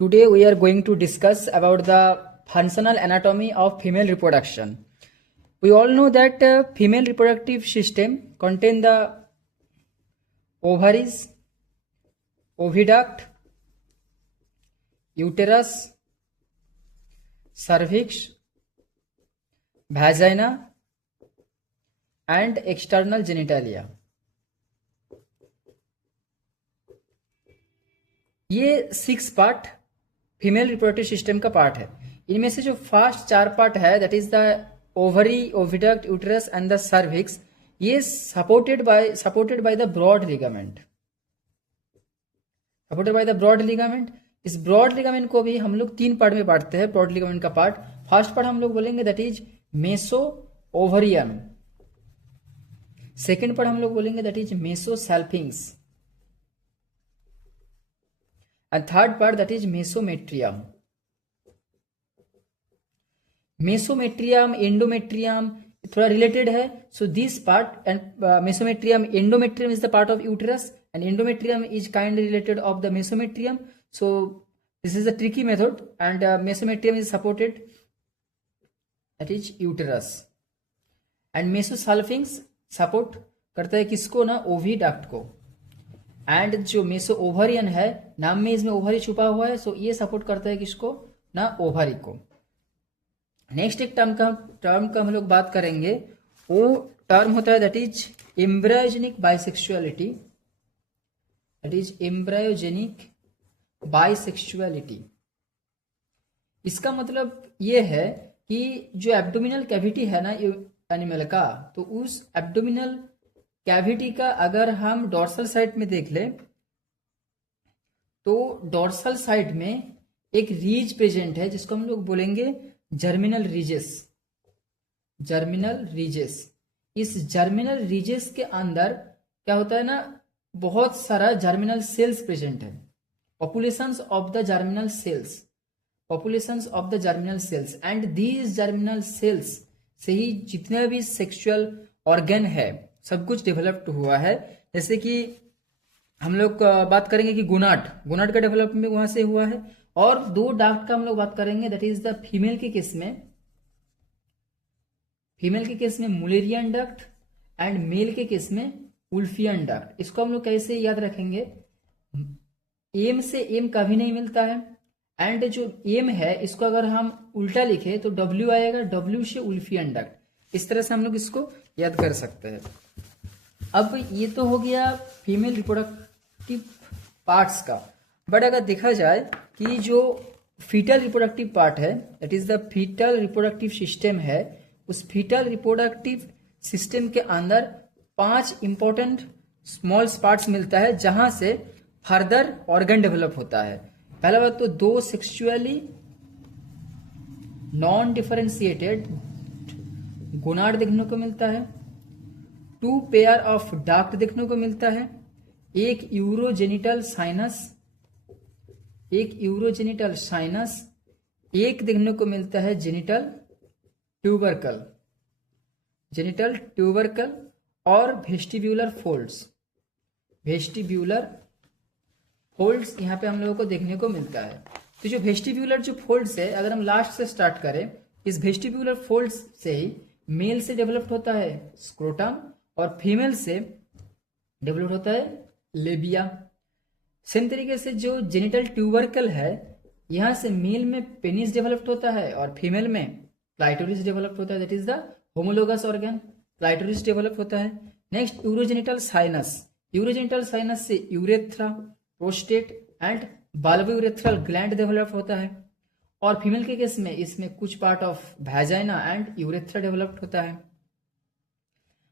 Today we are going to discuss about the functional anatomy of female reproduction. We all know that female reproductive system contain the ovaries, oviduct, uterus, cervix, vagina and external genitalia. ये 6 part female reproductive system का part है। इनमें से जो first 4 part है that is the ovary, oviduct, uterus and the cervix, ये supported by the broad ligament. इस broad ligament को भी हम लोग 3 पार्ट में बांटते हैं। ब्रॉड लिगामेंट का पार्ट, फर्स्ट पार्ट हम लोग बोलेंगे that is meso ovarian, second part हम लोग बोलेंगे that is meso salpinx and third part that is mesometrium. Mesometrium, endometrium थोड़ा related है. So this part and mesometrium, endometrium is the part of uterus and endometrium is kind related of the mesometrium. So this is a tricky method and mesometrium is supported, that is uterus, and mesosalpinx support करता है किसको ना, oviduct को। And जो meso ovarian है, नाम में इसमें ओवरी छुपा हुआ है, सो ये सपोर्ट करता है किसको ना, ओवरी को। नेक्स्ट एक टर्म का हम लोग बात करेंगे, वो टर्म होता है दैट इज एम्ब्रायोजेनिक बाइसेक्सुअलिटी। इसका मतलब ये है कि जो एब्डोमिनल कैविटी है ना एनिमल का, तो उस एब्डोमिनल कैविटी का अगर हम डॉर्सल साइड में देख लें तो डॉर्सल साइड में एक रीज प्रेजेंट है जिसको हम लोग बोलेंगे जर्मिनल रीजेस। इस जर्मिनल रीजेस के अंदर क्या होता है ना, बहुत सारा जर्मिनल सेल्स प्रेजेंट है। Populations of the germinal cells and these germinal cells से ही जितने भी सेक्सुअल ऑर्गन है सब कुछ डेवलप्ड हुआ है। जैसे कि हम लोग बात करेंगे कि गोनाड का डेवलपमेंट वहां से हुआ है। और 2 डक्ट का हम लोग बात करेंगे, दैट इज द फीमेल के केस में मुलेरियन डक्ट एंड मेल के केस में उल्फियन डक्ट। इसको हम लोग कैसे याद रखेंगे, एम से एम कभी नहीं मिलता है, एंड जो एम है इसको अगर हम उल्टा लिखे तो डब्ल्यू आएगा, डब्ल्यू से उल्फियन डक्ट। इस तरह से हम लोग इसको याद कर सकते हैं। अब ये तो हो गया फीमेल रिप्रोडक्टिव पार्ट्स का, बट अगर देखा जाए कि जो फीटल रिप्रोडक्टिव पार्ट है, that is the fetal reproductive system है, उस फीटल रिप्रोडक्टिव सिस्टम के अंदर 5 इंपॉर्टेंट स्मॉल पार्ट्स मिलता है जहां से फर्दर ऑर्गन डेवलप होता है। पहला बात तो 2 सेक्सुअली नॉन डिफरेंशिएटेड गोनाड देखने को मिलता है, 2 पेयर ऑफ डक्ट देखने को मिलता है, एक यूरोजेनिटल साइनस, एक देखने को मिलता है जेनिटल ट्यूबरकल और वेस्टिब्यूलर फोल्ड्स यहाँ पे हम लोगों को देखने को मिलता है। तो जो वेस्टिब्यूलर जो फोल्ड्स है, अगर हम लास्ट से स्टार्ट करें, इस वेस्टिब्यूलर फोल्ड्स से ही मेल से डेवलप्ड होता है स्क्रोटम और फीमेल से डेवलप होता है लेबिया। सेम तरीके से जो जेनिटल ट्यूबरकल है, यहां से मेल में पेनिस डेवलप्ड होता है और फीमेल में क्लाइटोरिस डेवलप्ड होता है, that is the homologous organ, clitoris develop होता है। नेक्स्ट यूरोजेनिटल साइनस से urethra, prostate and bulbourethral gland develop होता है। और फीमेल के केस में इसमें कुछ part of vagina and urethra developed होता है।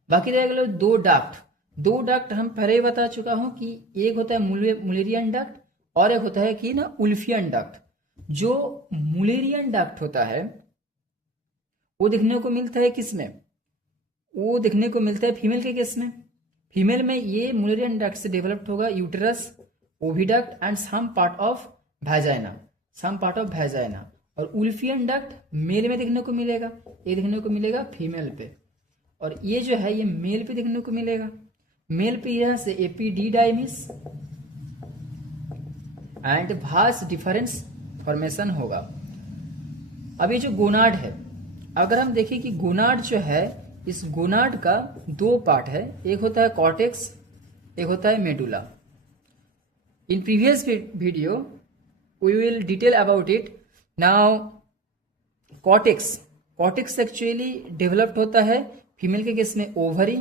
बाकी रह गए 2 डक्ट हम पहले ही बता चुका हूं कि एक होता है मुलेरियन डक्ट और एक होता है कि ना उल्फियन डक्ट। जो मुलेरियन डक्ट होता है वो देखने को मिलता है किसमें, वो देखने को मिलता है फीमेल के केस में। फीमेल में ये मुलेरियन डक्ट से डेवलप्ड होगा uterus, oviduct and some part of vagina. और उल्फियन डक्ट मेल में देखने को मिलेगा, ये देखने को मिलेगा फीमेल पे, और ये जो है ये मेल पे देखने को मिलेगा। मेल पे यहां से epididymis and Bhasa difference formation होगा। अब ये जो गोनाड है, अगर हम देखें कि गोनाड जो है, इस गोनाड का दो पार्ट है, एक होता है कॉर्टेक्स, एक होता है medulla. In previous video we will detail about it. Now cortex actually developed होता है फीमेल के केस में ओवरी।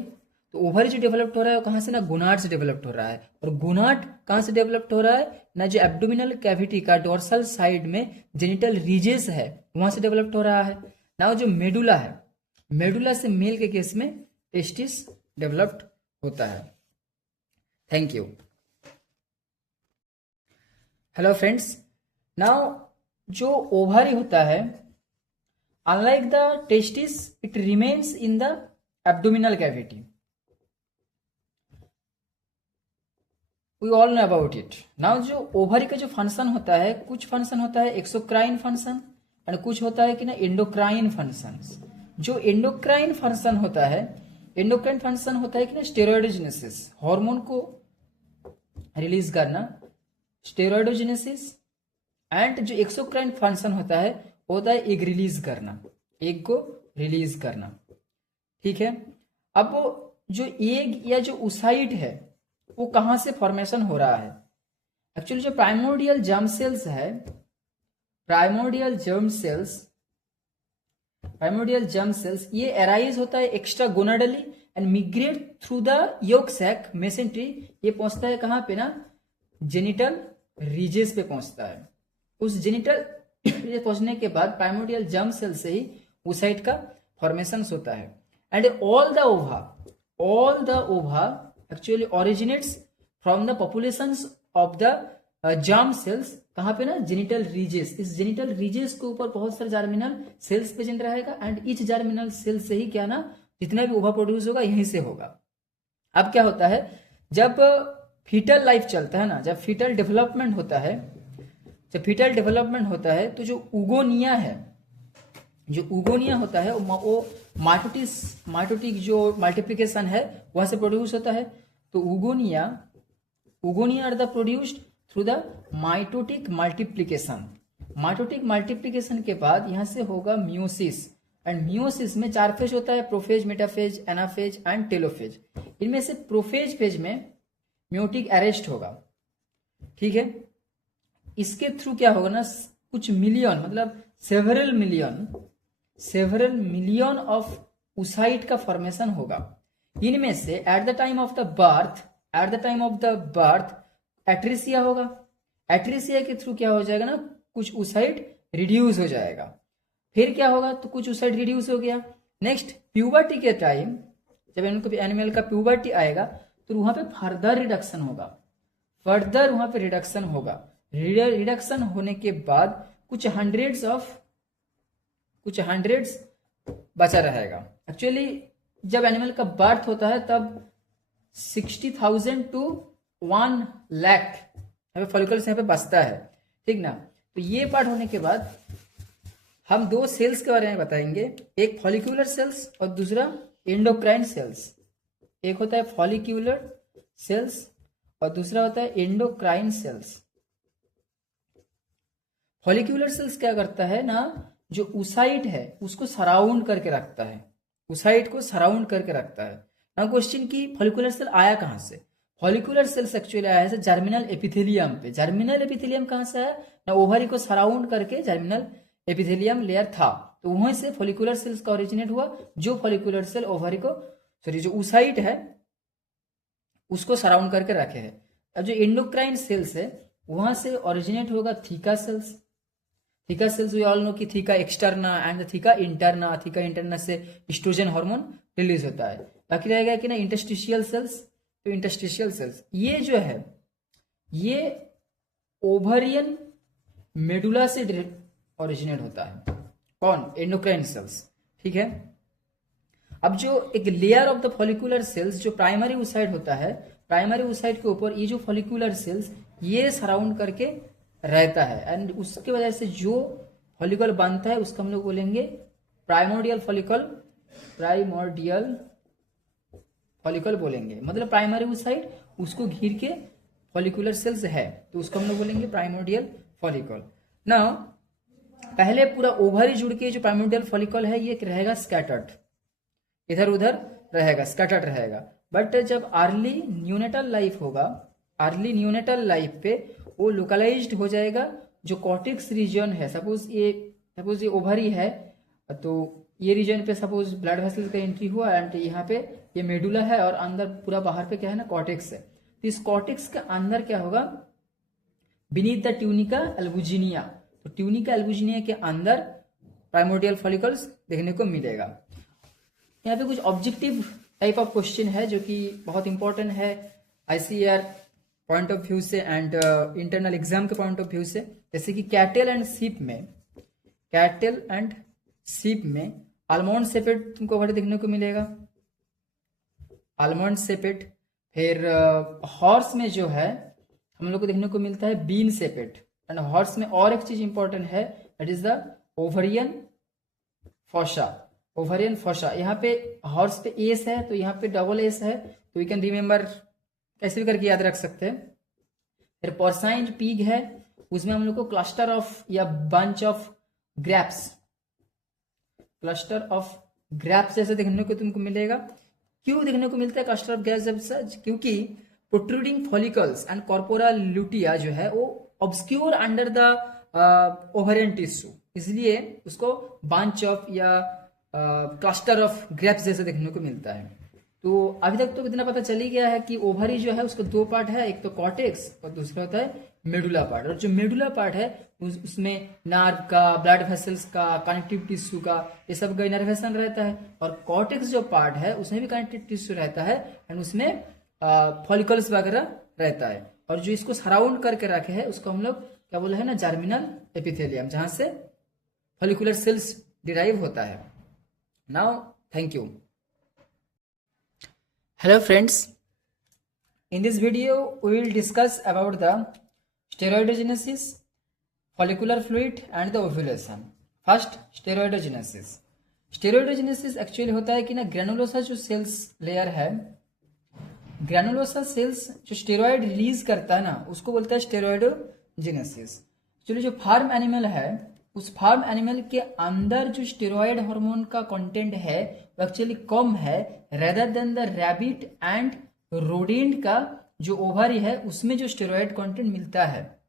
तो ओवरी जो डेवलप्ड हो रहा है वो कहाँ से, ना गोनाड से डेवलप्ड हो रहा है। और गोनाड कहाँ से डेवलप्ड हो रहा है, ना जो एब्डोमिनल कैविटी का डोर्सल साइड में जेनिटल रीजेस है वहां से डेवलप्ड हो रहा है। ना जो मेडुला है, मेडुला से मेल के केस में टेस्टिस डेवलप्ड होता है। Thank you. Hello friends, now जो ओवरी होता है, unlike the testis it remains in the abdominal cavity. We all know about it. Now जो ओवरी का जो फंक्शन होता है, कुछ फंक्शन होता है एक्सोक्राइन फंक्शन और कुछ होता है कि ना एंडोक्राइन फंक्शन। जो एंडोक्राइन फंक्शन होता है, एंडोक्राइन फंक्शन होता है कि ना स्टेरॉइडोजेनेसिस, हार्मोन को रिलीज करना, स्टेरॉइडोजेनेसिस। एंड जो एक्सोक्राइन फंक्शन होता है है एग रिलीज करना, एग को रिलीज करना। ठीक है। अब जो एग या जो उसाइट है वो कहां से फॉर्मेशन हो रहा है? एक्चुअली जो प्राइमोर्डियल जर्म सेल्स है, प्राइमोर्डियल जर्म सेल्स ये एराइज होता है extragonadally and migrate through the yolk sac mesentery. ये पहुंचता है कहां पे, ना जेनिटल रीजेस पे पहुंचता है। उस जेनिटल पहुंचने के बाद प्राइमोर्डियल जर्म सेल से ही oocyte का फॉर्मेशन होता है। एंड ऑल द ओवा actually originates from the populations of the germ cells. कहां पे, ना जेनिटल रीजेस। इस जेनिटल रीजेस के ऊपर बहुत सारे जर्मिनल सेल्स प्रेजेंट रहेगा एंड ईच जर्मिनल सेल से ही क्या, ना जितना भी ओवा प्रोड्यूस होगा यहीं से होगा। अब क्या होता है, जब फीटल लाइफ चलता है ना, जब फीटल डेवलपमेंट होता है, तो जो उगोनिया है, जो उगोनिया होता है वो माइटोटिक जो मल्टीप्लिकेशन है वहां से प्रोड्यूस होता है। तो oogonia are the produced through the mitotic multiplication. Mitotic multiplication के बाद यहां से होगा मियोसिस। एंड मियोसिस में 4 फेज होता है, prophase, metaphase, anaphase and telophase. इनमें से प्रोफेज फेज में मियोटिक अरेस्ट होगा। ठीक है। इसके थ्रू क्या होगा ना, कुछ मिलियन मतलब सेवरल मिलियन ऑफ oocyte का फॉर्मेशन होगा। इनमें से at the time of the birth atresia होगा। एट्रिसिया के थ्रू क्या हो जाएगा ना, कुछ oocyte रिड्यूस हो जाएगा। फिर क्या होगा, तो कुछ oocyte रिड्यूस हो गया। नेक्स्ट प्यूबर्टी के टाइम जब इनको एनिमल का प्यूबर्टी आएगा तो वहां पे फर्दर रिडक्शन होगा। रिडक्शन होने के बाद कुछ हंड्रेड्स बचा रहेगा। एक्चुअली जब एनिमल का बर्थ होता है तब 60,000 to 1 लाख फॉलिकल्स यहाँ पे बचता है। ठीक ना। तो ये पार्ट होने के बाद हम 2 सेल्स के बारे में बताएंगे, एक फॉलिक्यूलर सेल्स और दूसरा एंडोक्राइन सेल्स। एक होता है फॉलिक्यूलर सेल्स और दूसरा होता है एंडोक्राइन सेल्स। फॉलिक्यूलर सेल्स क्या करता है ना, जो oocyte है उसको सराउंड करके रखता है, oocyte को सराउंड करके रखता है। ना क्वेश्चन की फॉलिक्यूलर सेल आया कहां से? फॉलिक्यूलर सेल्स एक्चुअली आया है जर्मिनल एपिथेलियम पे। जर्मिनल एपिथेलियम कहां से आया ना, ओवरी को सराउंड करके जर्मिनल एपिथेलियम लेयर था, तो वहीं से फॉलिक्यूलर सेल्स का ओरिजिनेट हुआ। जो फॉलिक्यूलर सेल ओवरी को जो oocyte है उसको सराउंड करके रखे है। अब जो एंडोक्राइन सेल्स है वहां से ओरिजिनेट होगा theca cells. Theca cells we all know कि theca externa and theca interna. Theca interna से एस्ट्रोजन हार्मोन रिलीज होता है। बाकी रहेगा कि ना इंटरस्टिशियल सेल्स। तो इंटरस्टिशियल सेल्स ये जो है ये ओवरियन मेडुला से ओरिजिनेट होता है। कौन? Endocrine cells. ठीक है। अब जो एक layer of the follicular cells जो प्राइमरी oocyte होता है, प्राइमरी oocyte के ऊपर ये जो फॉलिक्यूलर सेल्स ये सराउंड करके रहता है एंड उसके वजह से जो फॉलिकल बनता है उसको हम लोग बोलेंगे प्राइमोर्डियल फॉलिकल बोलेंगे। मतलब प्राइमरी oocyte उसको घिर के फॉलिकुलर सेल्स है तो उसको हम लोग बोलेंगे प्राइमोर्डियल फॉलिकल। नाउ पहले पूरा ओवरी जुड़ के जो प्राइमोर्डियल फॉलिकल है ये रहेगा स्कैटर्ड, इधर उधर रहेगा, स्कैटर्ड रहेगा। बट जब अर्ली न्यूनेटल लाइफ होगा, अर्ली न्यूनेटल लाइफ पे वो लोकलाइज्ड हो जाएगा। जो कॉर्टेक्स रीजन है, सपोज ये ओवरी है, तो ये रीजन पे सपोज ब्लड वेसल का एंट्री हुआ एंड यहाँ पे ये मेडुला है और अंदर पूरा बाहर पे क्या है ना, कॉर्टेक्स है। तो इस कॉर्टेक्स के अंदर क्या होगा, बीनीथ द ट्यूनिका एल्बुजिनिया, तो ट्यूनिका एल्बुजिनिया के अंदर प्राइमोर्डियल फॉलिकल्स देखने को मिलेगा। यहाँ पे कुछ ऑब्जेक्टिव टाइप ऑफ क्वेश्चन है जो कि बहुत इंपॉर्टेंट है आईसीआर पॉइंट ऑफ व्यू से एंड इंटरनल एग्जाम के पॉइंट ऑफ व्यू से। जैसे कि कैटल एंड सीप में आलमंड सेपेट तुमको वहां देखने को मिलेगा, आलमंड सेपेट। फिर हॉर्स में जो है हम लोग को देखने को मिलता है बीन सेपेट। एंड हॉर्स में और एक चीज इंपॉर्टेंट है, दैट इज द ओवरियन फॉशा। यहाँ पे हॉर्स पे एस है तो यहाँ पे डबल एस है, तो वी कैन रिमेम्बर, कैसे भी करके याद रख सकते हैं। फिर पोर्साइन पीग है, उसमें हम लोग को क्लस्टर ऑफ या बंच ऑफ ग्रैप्स जैसे देखने को तुमको मिलेगा। क्यों देखने को मिलता है क्लस्टर ऑफ ग्रैप्स? क्योंकि protruding follicles and corpora lutea जो है वो obscure under the ovarian tissue, इसलिए उसको बंच ऑफ या क्लस्टर ऑफ ग्रैप्स जैसे देखने को मिलता है। तो अभी तक तो इतना पता चल ही गया है कि ओवरी जो है उसका दो पार्ट है, एक तो कॉर्टेक्स और दूसरा होता है मेडुला पार्ट। और जो मेडुला पार्ट है उसमें नर्व का, ब्लड वेसल्स का, कनेक्टिव टिश्यू का, ये सब का इनर्वेशन रहता है। और कॉर्टेक्स जो पार्ट है उसमें भी कनेक्टिव टिश्यू रहता है एंड उसमें फॉलिकल्स वगैरह रहता है। और जो इसको सराउंड करके रखे है उसको हम लोग क्या बोले है ना, जर्मिनल एपिथेलियम, जहां से फॉलिकुलर सेल्स डिराइव होता है। Now thank you. Hello friends, in this video we will discuss about the steroidogenesis, follicular fluid and the ovulation. First, steroidogenesis. Steroidogenesis actually होता है कि ना ग्रेनुलोसा जो सेल्स लेयर है, ग्रेनुलोसा सेल्स जो steroid release करता है ना उसको बोलता है स्टेरॉइडोजेनेसिस। एक्चुअली जो फार्म एनिमल है उस फार्म एनिमल के अंदर जो स्टेरॉइड हार्मोन का कंटेंट है वो एक्चुअली कम है rather than the rabbit and rodent का जो ओवरी है उसमें जो स्टेरॉइड कंटेंट मिलता है।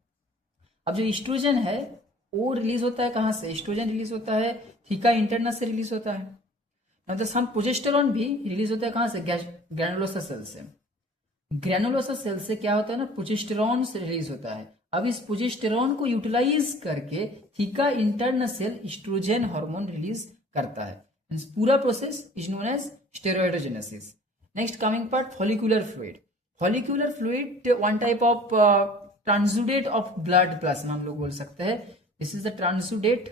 अब जो एस्ट्रोजन है वो रिलीज होता है कहां से? एस्ट्रोजन रिलीज होता है थीका इंटरना से रिलीज होता है। मतलब सम प्रोजेस्टेरॉन भी रिलीज होता है कहां से? ग्रेनुलोसा सेल से। ग्रेनुलोसा सेल से क्या होता है ना, प्रोजेस्टेरॉन से रिलीज होता है। अब इस प्रोजेस्टेरॉन को यूटिलाइज करके theca interna cell estrogen hormone release करता है। पूरा process is known as steroidogenesis. Next coming part, follicular fluid. Follicular fluid one type of transudate of blood plasma हम लोग बोल सकते हैं। This is the transudate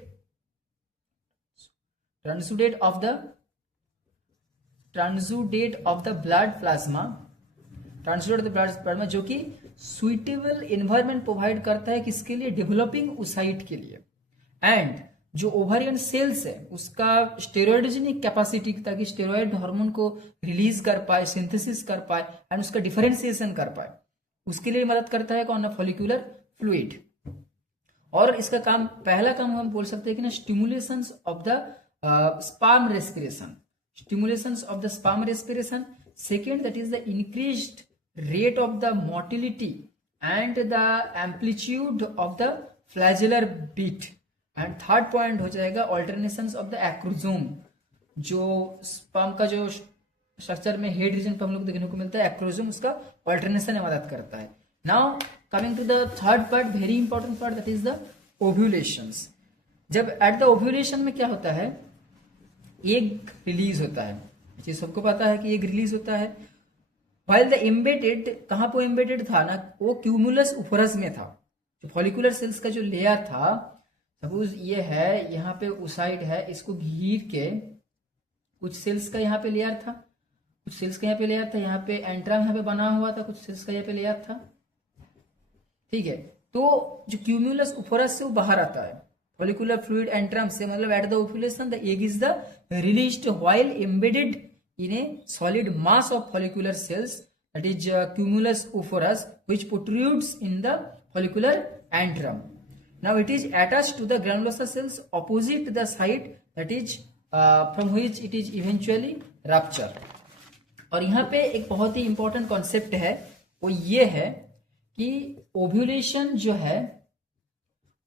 of the blood plasma, जो कि सुइटेबल एनवायरमेंट प्रोवाइड करता है किसके लिए? डेवलपिंग ओसाइट के लिए। एंड जो ओवरियन सेल्स है उसका स्टेरॉइडोजेनिक कैपेसिटी, ताकि स्टेरॉइड हार्मोन को रिलीज कर पाए, सिंथेसिस कर पाए एंड उसका डिफरेंशिएशन कर पाए, उसके लिए मदद करता है कौन? Follicular fluid. और इसका काम, पहला काम हम बोल सकते हैं कि ना stimulation of the sperm respiration. Second, that is the increased rate of the motility and the amplitude of the flagellar beat। And third point हो जाएगा ऑल्टरनेशंस ऑफ द एक्रोजोम, जो स्पर्म का जो स्ट्रक्चर में हेड रीजन पर हम लोग देखने को मिलता है एक्रोजोम, उसका ऑल्टरनेशन में मदद करता है। Now coming to the third part, very important part, that is the ovulations. जब एट द ओव्यूलेशन में क्या होता है, एग रिलीज होता है। ये सबको पता है कि एग रिलीज होता है। वाइल द एम्बेडेड, कहां पर एम्बेडेड था ना, वो क्यूमुलस उफरस में था। जो फॉलिकुलर सेल्स का जो लेयर था, सपोज ये है, यहाँ पे ओसाइड है, इसको घेर के कुछ सेल्स का यहाँ पे लेयर था, कुछ सेल्स का यहाँ पे लेयर था, यहाँ पे एंट्राम यहाँ पे बना हुआ था, कुछ सेल्स का यहाँ पे लेयर था। ठीक है, तो जो क्यूमुलस उफरस से वो बाहर आता है फॉलिकुलर फ्लूइड एंट्राम से, मतलब at the ovulation the egg is the released while embedded in a solid mass of follicular cells, that is cumulus ophorus, which protrudes in the follicular antrum. Now it is attached to the granulosa cells opposite the site that is from which it is eventually rupture. और यहाँ पे एक बहुत ही important concept है, वो ये है कि ओव्यूलेशन जो है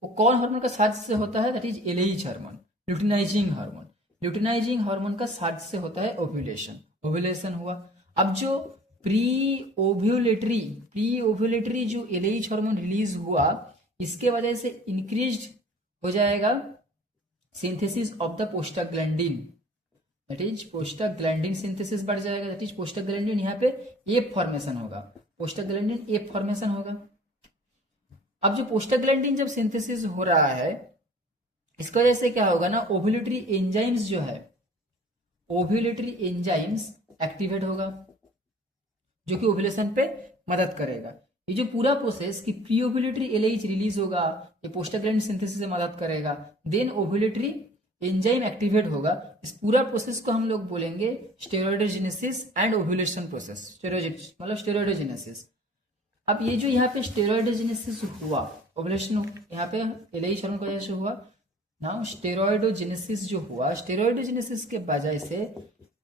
वो कौन हार्मोन का साथ से होता है, that is LH hormone, luteinizing hormone. Luteinizing hormone का साथ से होता है ओव्यूलेशन। ओव्यूलेशन हुआ, अब जो प्री ओव्यूलेटरी जो एलएच हार्मोन रिलीज हुआ, इसके वजह से इंक्रीज हो जाएगा synthesis of the prostaglandin, that is prostaglandin synthesis बढ़ जाएगा, दैट इज प्रोस्टाग्लैंडिन यहाँ पे एफ फॉर्मेशन होगा, प्रोस्टाग्लैंडिन एफ फॉर्मेशन होगा। अब जो प्रोस्टाग्लैंडिन जब सिंथेसिस हो रहा है, इसकी वजह से क्या होगा ना, ओव्यूलेटरी एंजाइम्स जो है, ओव्यूलेटरी एंजाइम्स एक्टिवेट होगा, जो कि ओव्यूलेशन पे मदद करेगा। ये जो पूरा प्रोसेस कि प्री ओव्यूलेटरी एलएच रिलीज होगा, ये प्रोस्टाग्लैंडिन सिंथेसिस से मदद करेगा, देन ओव्यूलेटरी एंजाइम एक्टिवेट होगा। इस पूरा प्रोसेस को हम लोग बोलेंगे स्टेरॉइडोजेनेसिस एंड ओव्यूलेशन प्रोसेस। मतलब स्टेरॉइडोजेनेसिस। अब ये जो यहाँ पे स्टेरॉइडोजेनेसिस हुआ, ओव्यूलेशन यहाँ पे एलएच हार्मोन की वजह से हुआ ना, स्टेरॉइडोजेनेसिस जो हुआ, स्टेरॉइडोजेनेसिस के वजह से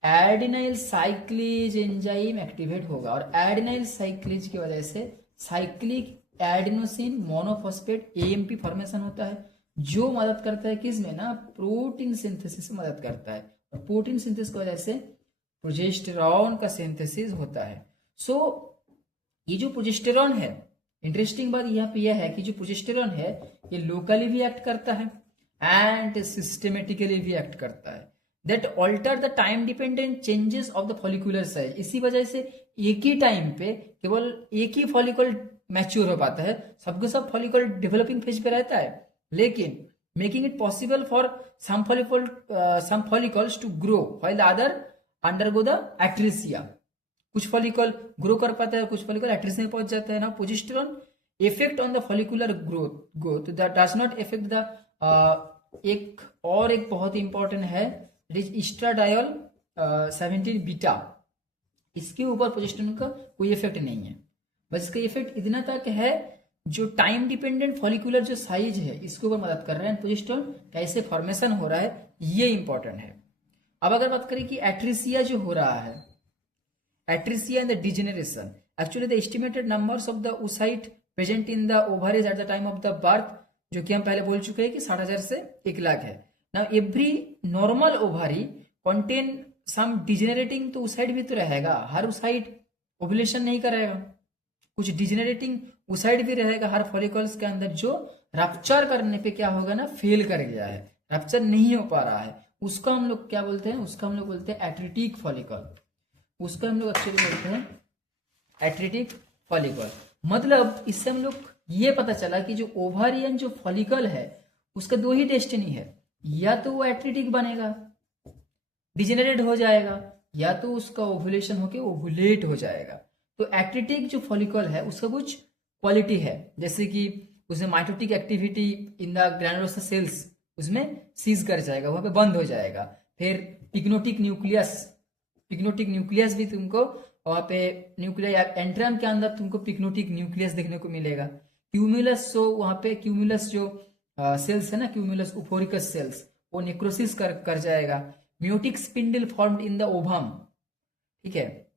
एडिनाइल साइक्लेज एंजाइम एक्टिवेट होगा, और एडिनाइल साइक्लेज की वजह से cyclic adenosine monophosphate AMP formation होता है, जो मदद करता है किसमें ना, प्रोटीन सिंथेसिस में मदद करता है, और प्रोटीन सिंथेसिस की वजह से प्रोजेस्टेरॉन का सिंथेसिस होता है। सो ये जो प्रोजेस्टेरॉन है, इंटरेस्टिंग बात यहाँ पे यह है कि जो प्रोजेस्टेरॉन है ये लोकली भी एक्ट करता है एंड सिस्टेमेटिकली भी एक्ट करता है, that alter the time dependent changes of the follicular size. इसी वजह से एक ही टाइम पे केवल एक ही फॉलिकल मैच्योर हो पाता है, सबके सब फॉलिकल डेवलपिंग फेज पे रहता है, लेकिन making it possible for some follicles to grow while other undergo the atresia. कुछ फॉलिकल ग्रो कर पाता है, कुछ फॉलिकल एट्रेसिया में पहुंच जाता है ना। Progesterone effect on the follicular growth that does not effect the एक और एक बहुत ही इंपॉर्टेंट है, इट इज एस्ट्राडायोल 17 बीटा। इसके ऊपर प्रोजेस्टेरॉन का कोई इफेक्ट नहीं है, बस इसका इफेक्ट इतना तक है जो टाइम डिपेंडेंट फॉलिकुलर जो साइज है इसके ऊपर मदद कर रहा है। प्रोजेस्टेरॉन कैसे फॉर्मेशन हो रहा है ये इंपॉर्टेंट है। अब अगर बात करें कि एट्रिसिया जो हो रहा है, atresia in the degeneration, actually the estimated numbers of the oocyte present in the ovaries at the time of the birth, जो कि हम पहले बोल चुके हैं कि 60,000 से 1 लाख है। Now every normal ovary contain some degenerating, तो oocyte भी तो रहेगा, हर oocyte ओव्यूलेशन नहीं करेगा, कुछ डिजेनरेटिंग oocyte भी रहेगा हर फॉलिकल्स के अंदर, जो रप्चर करने पे क्या होगा ना, फेल कर गया है, रप्चर नहीं हो पा रहा है, उसका हम लोग क्या बोलते हैं, उसका हम लोग बोलते हैं एट्रिटिक फॉलिकल, उसका हम लोग एक्चुअली बोलते हैं एट्रिटिक फॉलिकल। मतलब इससे हम लोग ये पता चला कि जो ओवारियन जो फॉलिकल है उसका 2 ही डेस्टिनी है, या तो वो एट्रिटिक बनेगा, डिजेनरेट हो जाएगा, या तो उसका ओव्यूलेशन होके ओव्यूलेट हो जाएगा। तो एट्रिटिक जो फॉलिकल है उसका कुछ क्वालिटी है, जैसे कि उसमें mitotic activity in the granulosa cells उसमें सीज कर जाएगा, वहां पे बंद हो जाएगा। फिर पिग्नोटिक न्यूक्लियस भी तुमको वहां पे न्यूक्लियर एंट्रम के अंदर तुमको पिग्नोटिक न्यूक्लियस देखने को मिलेगा। क्यूमुलस, जो वहां पे क्यूमुलस जो सेल्स है ना, क्यूमुलस उफोरिकस सेल्स, वो नेक्रोसिस कर जाएगा। Meiotic spindle formed in the ovum, ठीक है।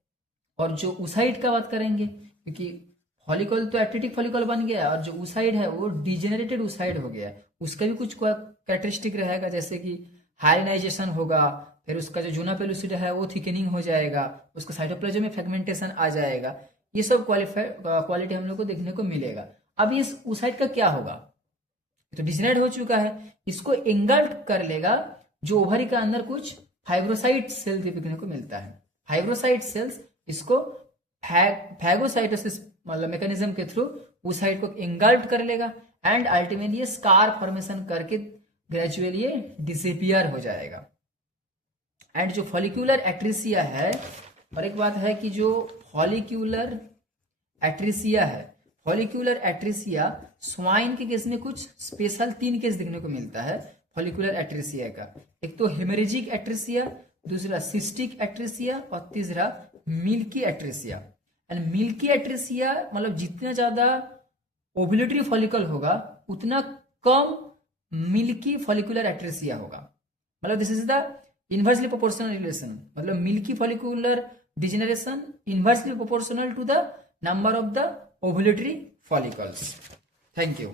और जो oocyte का बात करेंगे, क्योंकि फॉलिकल तो एट्रिटिक फॉलिकल बन गया, और जो oocyte है वो डिजेनरेटेड oocyte हो गया, उसका भी कुछ कैरेक्टरिस्टिक रहेगा, जैसे कि हाइलाइजेशन होगा, फिर उसका जो जूना पेलुसिड है वो थिकनिंग हो जाएगा, उसका साइटोप्लाज्म में फ्रेगमेंटेशन आ जाएगा, ये सब क्वालिटी हम लोग को देखने को मिलेगा। अब इस oocyte का क्या होगा, तो डिजेनरेट हो चुका है, इसको एंगल्ट कर लेगा, जो ओवरी के अंदर कुछ फाइब्रोसाइट सेल देखने को मिलता है। फाइब्रोसाइट सेल्स इसको फैगोसाइटोसिस मतलब मैकेनिज्म के थ्रू oocyte को एंगल्ट कर लेगा, एंड अल्टीमेटली ये स्कार फॉर्मेशन करके ग्रेजुअली ये डिसअपियर हो जाएगा। एंड जो फॉलिक्यूलर एट्रिसिया है, और एक बात है कि जो फॉलिक्यूलर एट्रिसिया है, फॉलिक्यूलर एट्रिसिया स्वाइन के केस में कुछ स्पेशल 3 केस देखने को मिलता है फॉलिक्यूलर एट्रिसिया का। एक तो हेमरेजिक एट्रिसिया, दूसरा सिस्टिक एट्रिसिया, और तीसरा मिल्की एट्रिसिया। एंड मिल्की एट्रिसिया मतलब जितना ज्यादा ओव्यूलेटरी फॉलिकल होगा उतना कम मिल्की फॉलिकुलर एट्रेसिया होगा। मतलब this is the inversely proportional relation, मतलब मिल्की follicular degeneration inversely proportional to the number of the ovulatory follicles. Thank you.